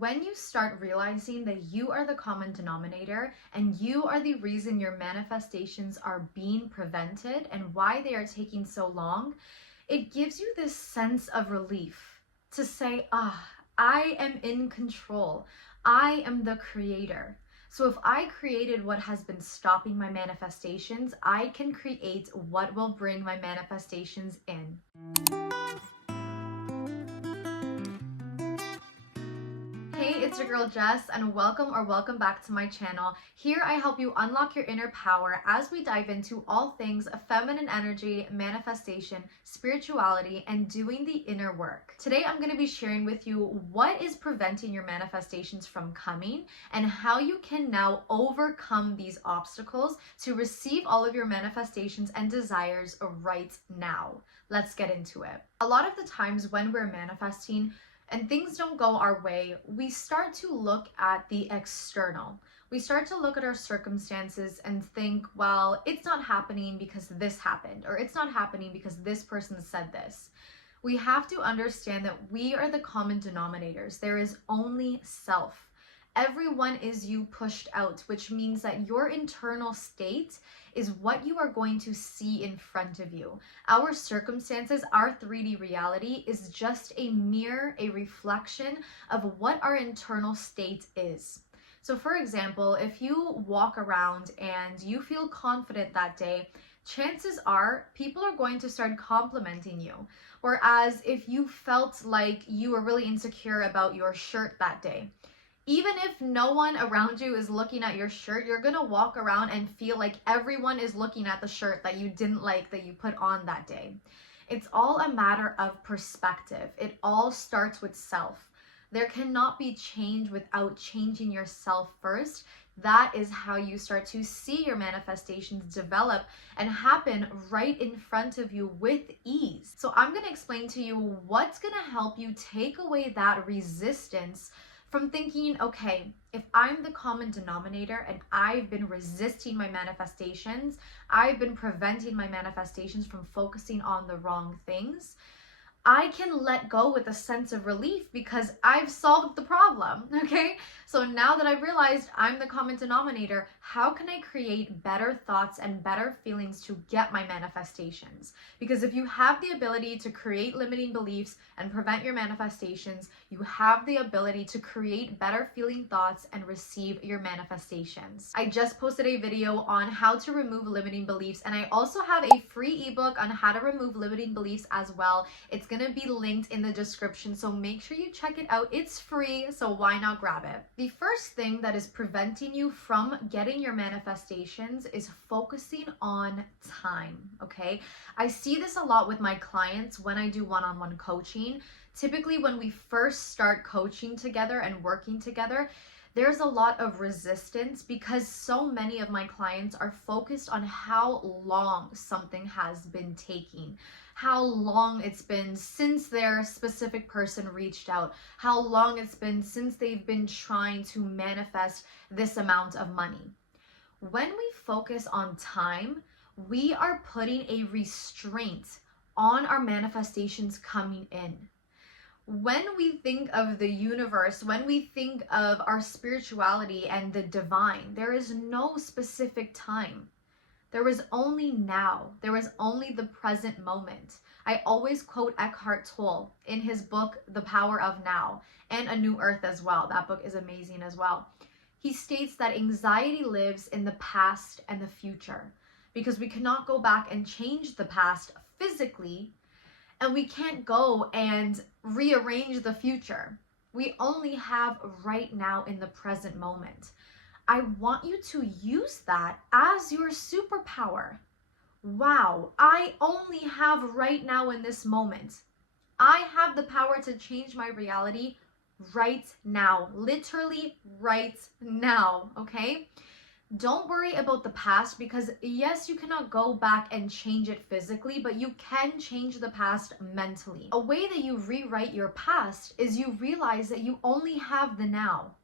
When you start realizing that you are the common denominator and you are the reason your manifestations are being prevented and why they are taking so long, it gives you this sense of relief to say, I am in control. I am the creator. So if I created what has been stopping my manifestations, I can create what will bring my manifestations in. Hey, it's your girl Jess, and welcome back to my channel. Here I help you unlock your inner power as we dive into all things feminine energy, manifestation, spirituality, and doing the inner work. Today I'm going to be sharing with you what is preventing your manifestations from coming and how you can now overcome these obstacles to receive all of your manifestations and desires right now. Let's get into it. A lot of the times when we're manifesting, and things don't go our way, we start to look at the external. We start to look at our circumstances and think, well, it's not happening because this happened, or it's not happening because this person said this. We have to understand that we are the common denominators. There is only self. Everyone is you pushed out, which means that your internal state is what you are going to see in front of you. Our circumstances, our 3D reality is just a mirror, a reflection of what our internal state is. So for example, if you walk around and you feel confident that day, chances are people are going to start complimenting you. Whereas if you felt like you were really insecure about your shirt that day, even if no one around you is looking at your shirt, you're gonna walk around and feel like everyone is looking at the shirt that you didn't like, that you put on that day. It's all a matter of perspective. It all starts with self. There cannot be change without changing yourself first. That is how you start to see your manifestations develop and happen right in front of you with ease. So I'm gonna explain to you what's gonna help you take away that resistance from thinking, okay, if I'm the common denominator and I've been resisting my manifestations, I've been preventing my manifestations from focusing on the wrong things, I can let go with a sense of relief because I've solved the problem, okay? So now that I've realized I'm the common denominator, how can I create better thoughts and better feelings to get my manifestations? Because if you have the ability to create limiting beliefs and prevent your manifestations, you have the ability to create better feeling thoughts and receive your manifestations. I just posted a video on how to remove limiting beliefs, and I also have a free ebook on how to remove limiting beliefs as well. It's going to be linked in the description, so make sure you check it out. It's free, so why not grab it? The first thing that is preventing you from getting your manifestations is focusing on time, okay? I see this a lot with my clients when I do one-on-one coaching. Typically, when we first start coaching together and working together, there's a lot of resistance because so many of my clients are focused on how long something has been taking, how long it's been since their specific person reached out, how long it's been since they've been trying to manifest this amount of money. When we focus on time, we are putting a restraint on our manifestations coming in. When we think of the universe, when we think of our spirituality and the divine, there is no specific time. There is only now. There is only the present moment. I always quote Eckhart Tolle in his book, The Power of Now, and A New Earth as well. That book is amazing as well. He states that anxiety lives in the past and the future because we cannot go back and change the past physically, and we can't go and rearrange the future. We only have right now in the present moment. I want you to use that as your superpower. Wow, I only have right now in this moment. I have the power to change my reality right now, literally right now, okay? Don't worry about the past because yes, you cannot go back and change it physically, but you can change the past mentally. A way that you rewrite your past is you realize that you only have the now.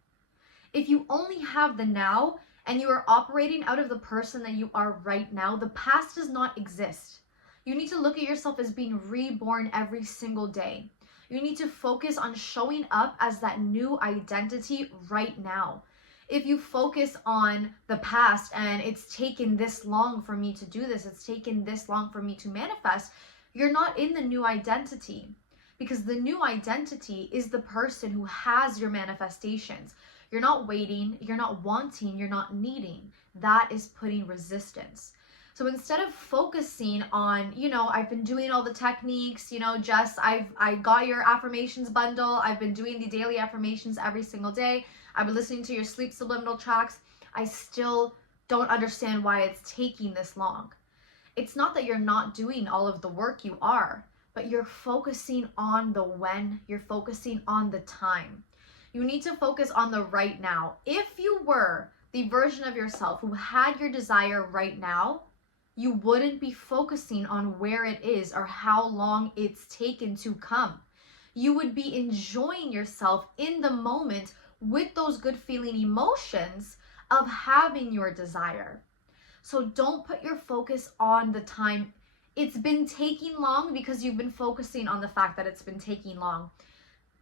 If you only have the now and you are operating out of the person that you are right now, the past does not exist. You need to look at yourself as being reborn every single day. You need to focus on showing up as that new identity right now. If you focus on the past and it's taken this long for me to do this, it's taken this long for me to manifest, you're not in the new identity, because the new identity is the person who has your manifestations. You're not waiting, you're not wanting, you're not needing. That is putting resistance. So instead of focusing on, I've been doing all the techniques, Jess, I got your affirmations bundle. I've been doing the daily affirmations every single day. I've been listening to your sleep subliminal tracks. I still don't understand why it's taking this long. It's not that you're not doing all of the work, you are, but you're focusing on the when, you're focusing on the time. You need to focus on the right now. If you were the version of yourself who had your desire right now, you wouldn't be focusing on where it is or how long it's taken to come. You would be enjoying yourself in the moment with those good feeling emotions of having your desire. So don't put your focus on the time. It's been taking long because you've been focusing on the fact that it's been taking long.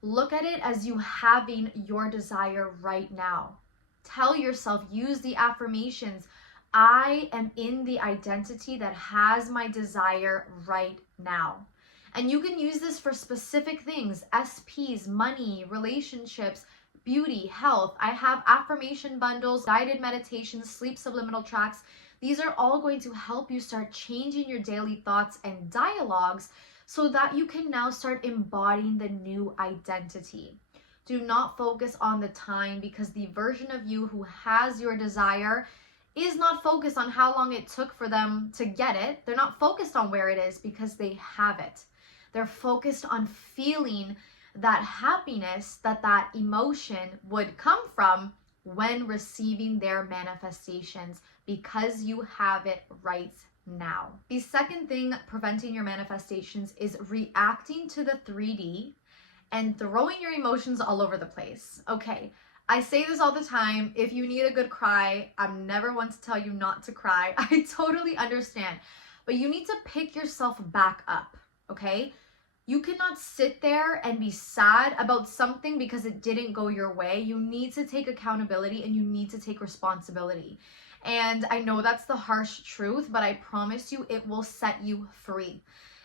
Look at it as you having your desire right now. Tell yourself, use the affirmations, I am in the identity that has my desire right now. And you can use this for specific things, SPs, money, relationships, beauty, health. I have affirmation bundles, guided meditations, sleep subliminal tracks. These are all going to help you start changing your daily thoughts and dialogues so that you can now start embodying the new identity. Do not focus on the time, because the version of you who has your desire is not focused on how long it took for them to get it. They're not focused on where it is because they have it. They're focused on feeling that happiness, that emotion would come from when receiving their manifestations, because you have it right now. The second thing preventing your manifestations is reacting to the 3D and throwing your emotions all over the place. Okay, I say this all the time. If you need a good cry, I'm never one to tell you not to cry. I totally understand. But you need to pick yourself back up, okay? You cannot sit there and be sad about something because it didn't go your way. You need to take accountability and you need to take responsibility. And I know that's the harsh truth, but I promise you it will set you free.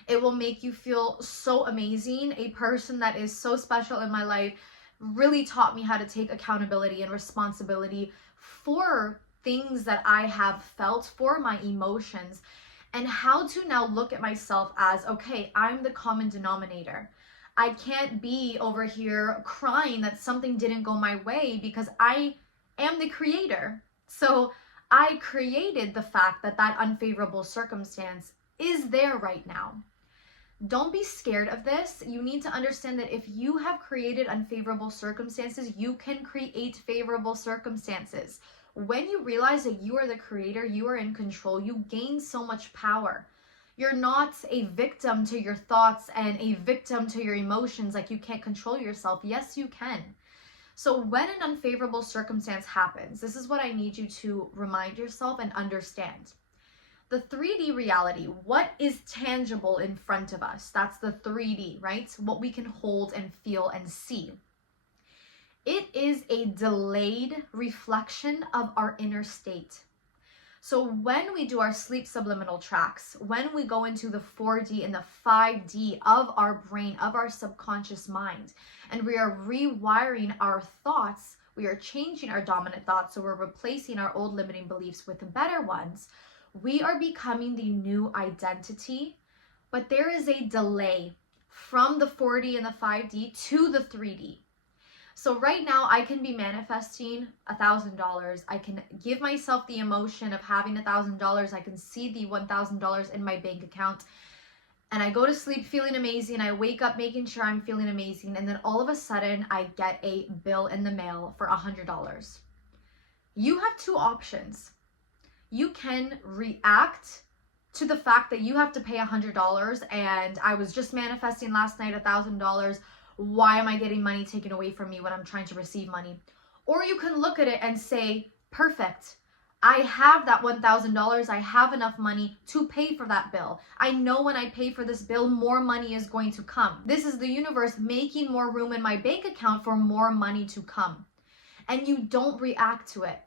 It will make you feel so amazing. A person that is so special in my life really taught me how to take accountability and responsibility for things that I have felt, for my emotions, and how to now look at myself as, okay, I'm the common denominator. I can't be over here crying that something didn't go my way, because I am the creator. So I created the fact that that unfavorable circumstance is there right now. Don't be scared of this. You need to understand that if you have created unfavorable circumstances, you can create favorable circumstances. When you realize that you are the creator, you are in control, you gain so much power. You're not a victim to your thoughts and a victim to your emotions, like you can't control yourself. Yes, you can. So when an unfavorable circumstance happens, this is what I need you to remind yourself and understand. The 3D reality, what is tangible in front of us? That's the 3D, right? What we can hold and feel and see. It is a delayed reflection of our inner state. So when we do our sleep subliminal tracks, when we go into the 4D and the 5D of our brain, of our subconscious mind, and we are rewiring our thoughts, we are changing our dominant thoughts, so we're replacing our old limiting beliefs with better ones, we are becoming the new identity, but there is a delay from the 4D and the 5D to the 3D. So right now I can be manifesting $1,000. I can give myself the emotion of having $1,000. I can see the $1,000 in my bank account, and I go to sleep feeling amazing. I wake up making sure I'm feeling amazing. And then all of a sudden I get a bill in the mail for $100. You have two options. You can react to the fact that you have to pay $100 and I was just manifesting last night $1,000. Why am I getting money taken away from me when I'm trying to receive money? Or you can look at it and say, perfect. I have that $1,000. I have enough money to pay for that bill. I know when I pay for this bill, more money is going to come. This is the universe making more room in my bank account for more money to come. And you don't react to it.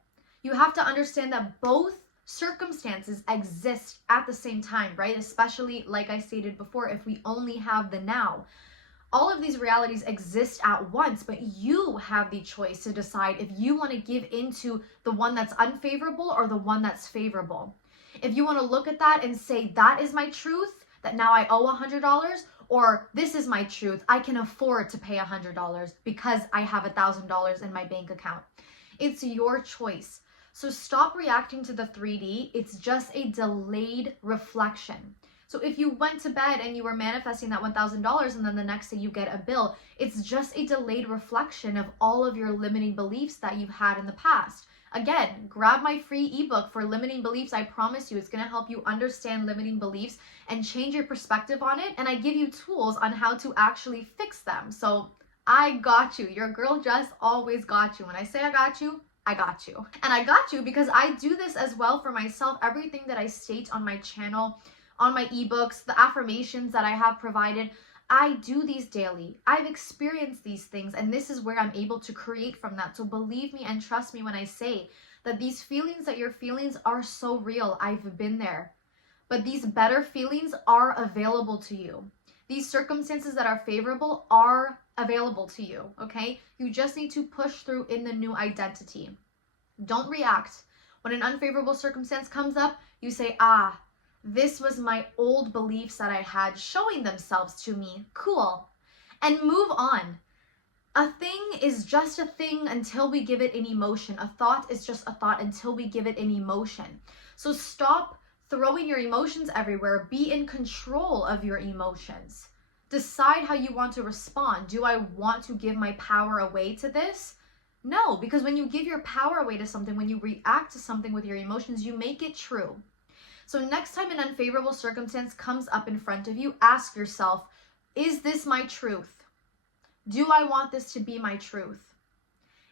You have to understand that both circumstances exist at the same time, right? Especially, like I stated before, if we only have the now. All of these realities exist at once, but you have the choice to decide if you want to give into the one that's unfavorable or the one that's favorable. If you want to look at that and say, that is my truth, that now I owe $100, or this is my truth, I can afford to pay $100 because I have $1,000 in my bank account. It's your choice. So stop reacting to the 3D. It's just a delayed reflection. So if you went to bed and you were manifesting that $1,000 and then the next day you get a bill, it's just a delayed reflection of all of your limiting beliefs that you've had in the past. Again, grab my free ebook for limiting beliefs. I promise you it's going to help you understand limiting beliefs and change your perspective on it. And I give you tools on how to actually fix them. So I got you. Your girl Jess always got you. When I say I got you, I got you. And I got you because I do this as well for myself. Everything that I state on my channel, on my ebooks, the affirmations that I have provided, I do these daily. I've experienced these things, and this is where I'm able to create from that. So believe me and trust me when I say that these feelings that you're feeling are so real. I've been there. But these better feelings are available to you. These circumstances that are favorable are available to you, okay? You just need to push through in the new identity. Don't react. When an unfavorable circumstance comes up, you say, this was my old beliefs that I had showing themselves to me. Cool. And move on. A thing is just a thing until we give it an emotion. A thought is just a thought until we give it an emotion. So stop throwing your emotions everywhere. Be in control of your emotions. Decide how you want to respond. Do I want to give my power away to this? No, because when you give your power away to something, when you react to something with your emotions, you make it true. So next time an unfavorable circumstance comes up in front of you, ask yourself, is this my truth? Do I want this to be my truth?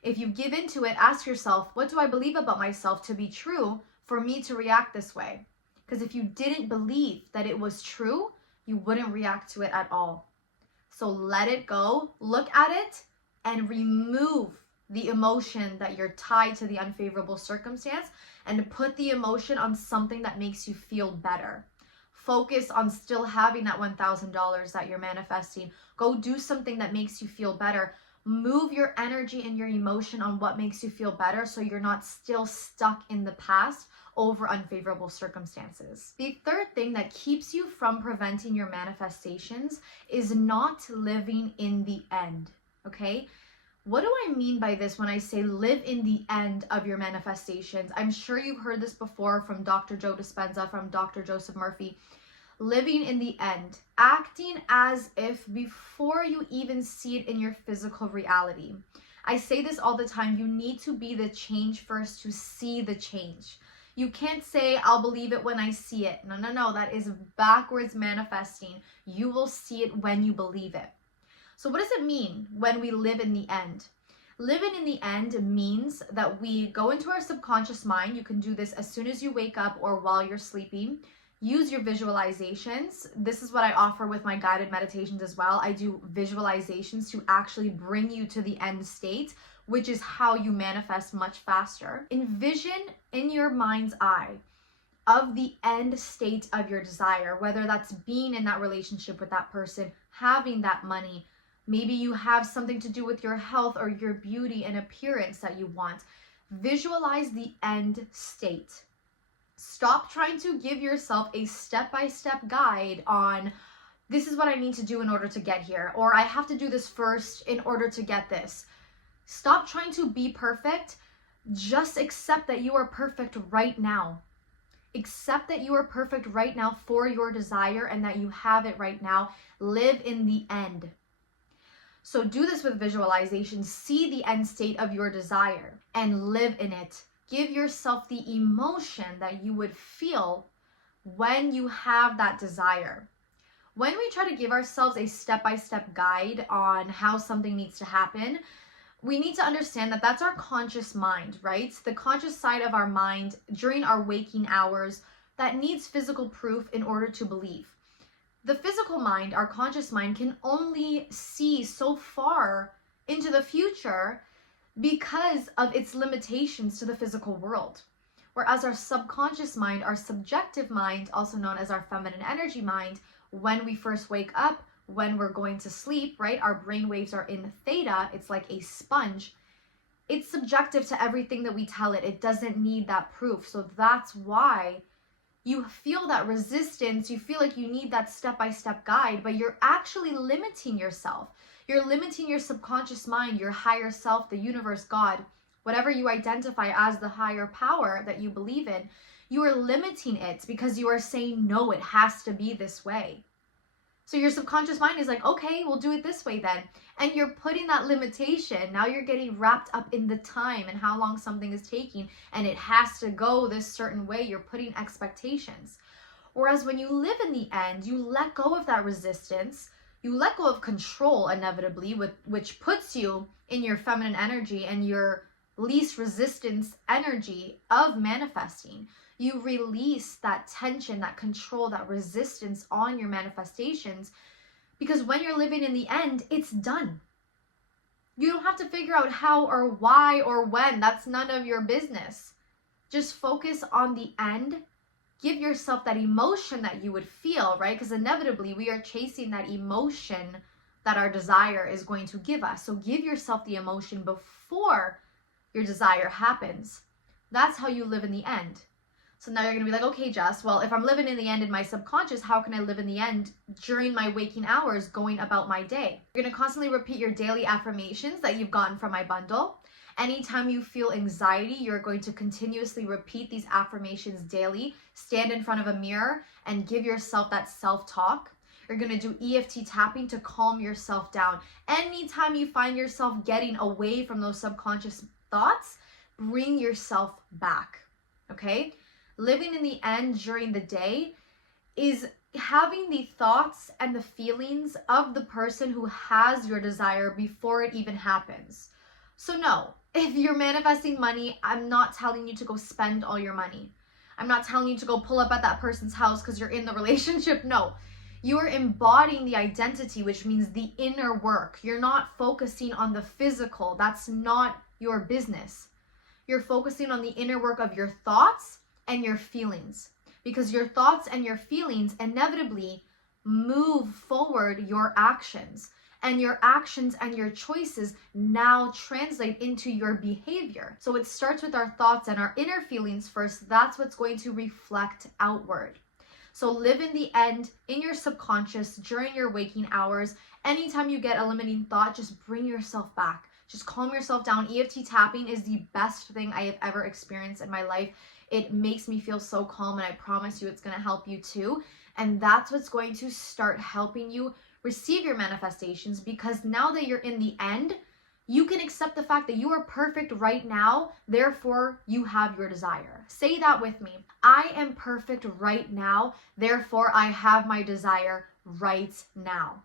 If you give into it, ask yourself, what do I believe about myself to be true for me to react this way? Because if you didn't believe that it was true, you wouldn't react to it at all. So let it go, look at it, and remove the emotion that you're tied to the unfavorable circumstance, and put the emotion on something that makes you feel better. Focus on still having that $1,000 that you're manifesting. Go do something that makes you feel better. Move your energy and your emotion on what makes you feel better so you're not still stuck in the past over unfavorable circumstances. The third thing that keeps you from preventing your manifestations is not living in the end, okay? What do I mean by this when I say live in the end of your manifestations? I'm sure you've heard this before from Dr. Joe Dispenza, from Dr. Joseph Murphy. Living in the end, acting as if before you even see it in your physical reality. I say this all the time, you need to be the change first to see the change. You can't say, I'll believe it when I see it. No, that is backwards manifesting. You will see it when you believe it. So what does it mean when we live in the end? Living in the end means that we go into our subconscious mind. You can do this as soon as you wake up or while you're sleeping. Use your visualizations. This is what I offer with my guided meditations as well. I do visualizations to actually bring you to the end state, which is how you manifest much faster. Envision in your mind's eye of the end state of your desire, whether that's being in that relationship with that person, having that money. Maybe you have something to do with your health or your beauty and appearance that you want. Visualize the end state. Stop trying to give yourself a step-by-step guide on this is what I need to do in order to get here, or I have to do this first in order to get this. Stop trying to be perfect. Just accept that you are perfect right now. Accept that you are perfect right now for your desire and that you have it right now. Live in the end. So do this with visualization. See the end state of your desire and live in it. Give yourself the emotion that you would feel when you have that desire. When we try to give ourselves a step-by-step guide on how something needs to happen, we need to understand that that's our conscious mind, right? The conscious side of our mind during our waking hours that needs physical proof in order to believe. The physical mind, our conscious mind, can only see so far into the future because of its limitations to the physical world. Whereas our subconscious mind, our subjective mind, also known as our feminine energy mind, when we first wake up, when we're going to sleep, right, our brain waves are in theta, it's like a sponge. It's subjective to everything that we tell it. It doesn't need that proof. So that's why you feel that resistance, you feel like you need that step-by-step guide, but you're actually limiting yourself. You're limiting your subconscious mind, your higher self, the universe, God, whatever you identify as the higher power that you believe in. You are limiting it because you are saying, no, it has to be this way. So your subconscious mind is like, okay, we'll do it this way then. And you're putting that limitation. Now you're getting wrapped up in the time and how long something is taking, and it has to go this certain way. You're putting expectations. Whereas when you live in the end, you let go of that resistance. You let go of control inevitably, which puts you in your feminine energy and your least resistance energy of manifesting. You release that tension, that control, that resistance on your manifestations, because when you're living in the end, it's done. You don't have to figure out how or why or when. That's none of your business. Just focus on the end. Give yourself that emotion that you would feel, right? Because inevitably we are chasing that emotion that our desire is going to give us. So give yourself the emotion before your desire happens. That's how you live in the end. So now you're going to be like, okay, Jess, well, if I'm living in the end in my subconscious, how can I live in the end during my waking hours going about my day? You're going to constantly repeat your daily affirmations that you've gotten from my bundle. Anytime you feel anxiety, you're going to continuously repeat these affirmations daily. Stand in front of a mirror and give yourself that self-talk. You're going to do EFT tapping to calm yourself down. Anytime you find yourself getting away from those subconscious thoughts, bring yourself back, okay? Living in the end during the day is having the thoughts and the feelings of the person who has your desire before it even happens. So no, if you're manifesting money, I'm not telling you to go spend all your money. I'm not telling you to go pull up at that person's house because you're in the relationship. No, you are embodying the identity, which means the inner work. You're not focusing on the physical. That's not your business. You're focusing on the inner work of your thoughts and your feelings, because your thoughts and your feelings inevitably move forward your actions, and your actions and your choices now translate into your behavior. So it starts with our thoughts and our inner feelings first. That's what's going to reflect outward. So live in the end in your subconscious during your waking hours. Anytime you get a limiting thought, just bring yourself back. Just calm yourself down. EFT tapping is the best thing I have ever experienced in my life. It makes me feel so calm, and I promise you it's going to help you too. And that's what's going to start helping you receive your manifestations, because now that you're in the end, you can accept the fact that you are perfect right now, therefore you have your desire. Say that with me. I am perfect right now, therefore I have my desire right now.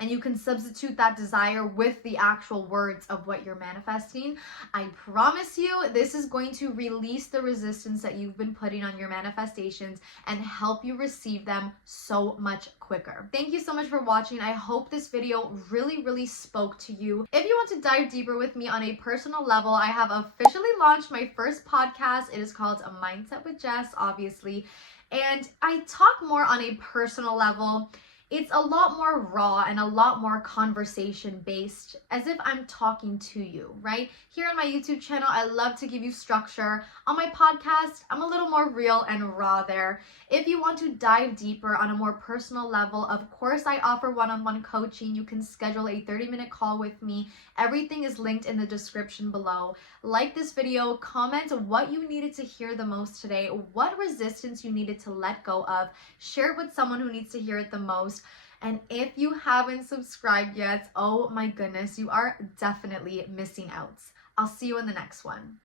And you can substitute that desire with the actual words of what you're manifesting. I promise you, this is going to release the resistance that you've been putting on your manifestations and help you receive them so much quicker. Thank you so much for watching. I hope this video really spoke to you. If you want to dive deeper with me on a personal level, I have officially launched my first podcast. It is called A Mindset with Jess, obviously. And I talk more on a personal level. It's a lot more raw and a lot more conversation based, as if I'm talking to you, right? Here on my YouTube channel, I love to give you structure. On my podcast, I'm a little more real and raw there. If you want to dive deeper on a more personal level, of course, I offer one-on-one coaching. You can schedule a 30-minute call with me. Everything is linked in the description below. Like this video, comment what you needed to hear the most today, what resistance you needed to let go of, share it with someone who needs to hear it the most. And if you haven't subscribed yet, oh my goodness, you are definitely missing out. I'll see you in the next one.